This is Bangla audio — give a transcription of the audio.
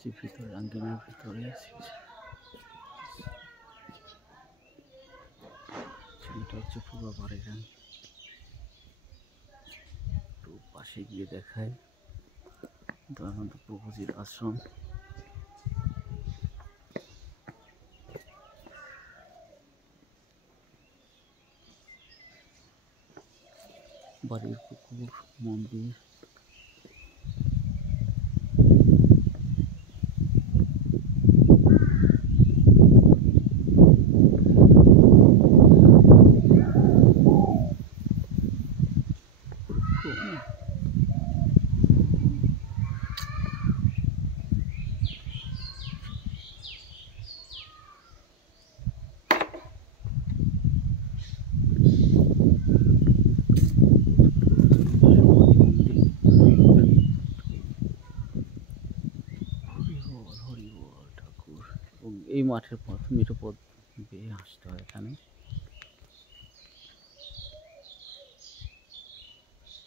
যে ভিতরে আঙ্গিনার ভিতরে ছবিটা হচ্ছে পুরো বাড়ির একটু পাশে গিয়ে দেখায় দয়ানন্দ প্রভুজির আশ্রম। বাড়ির পুকুর, মন্দির, এই মাঠের পথ মেঠো পথ বেয়ে আসতে হয় এখানে।